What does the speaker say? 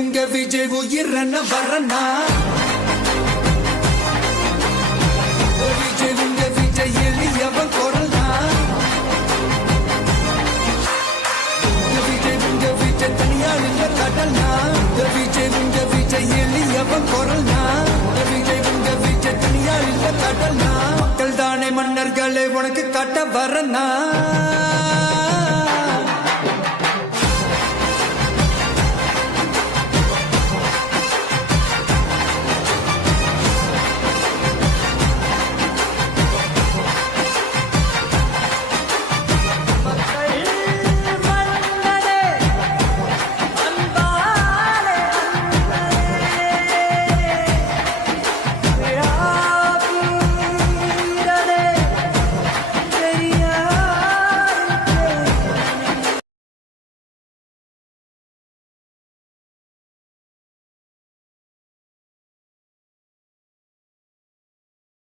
உங்க விஜய் உயிரண்ண வரண்ணா விஜய் உங்க விஜய் எளியவன் குரல்னா விஜய் உங்க விஜய் தனியாள் இல்ல கடல்னா விஜய் உங்க விஜய் எளியவன் குரல்னா விஜய் உங்க விஜய் தனியாள் இல்ல கடல்னா மக்கள் தானே மன்னர்களே உனக்கு காட்ட வரண்ணா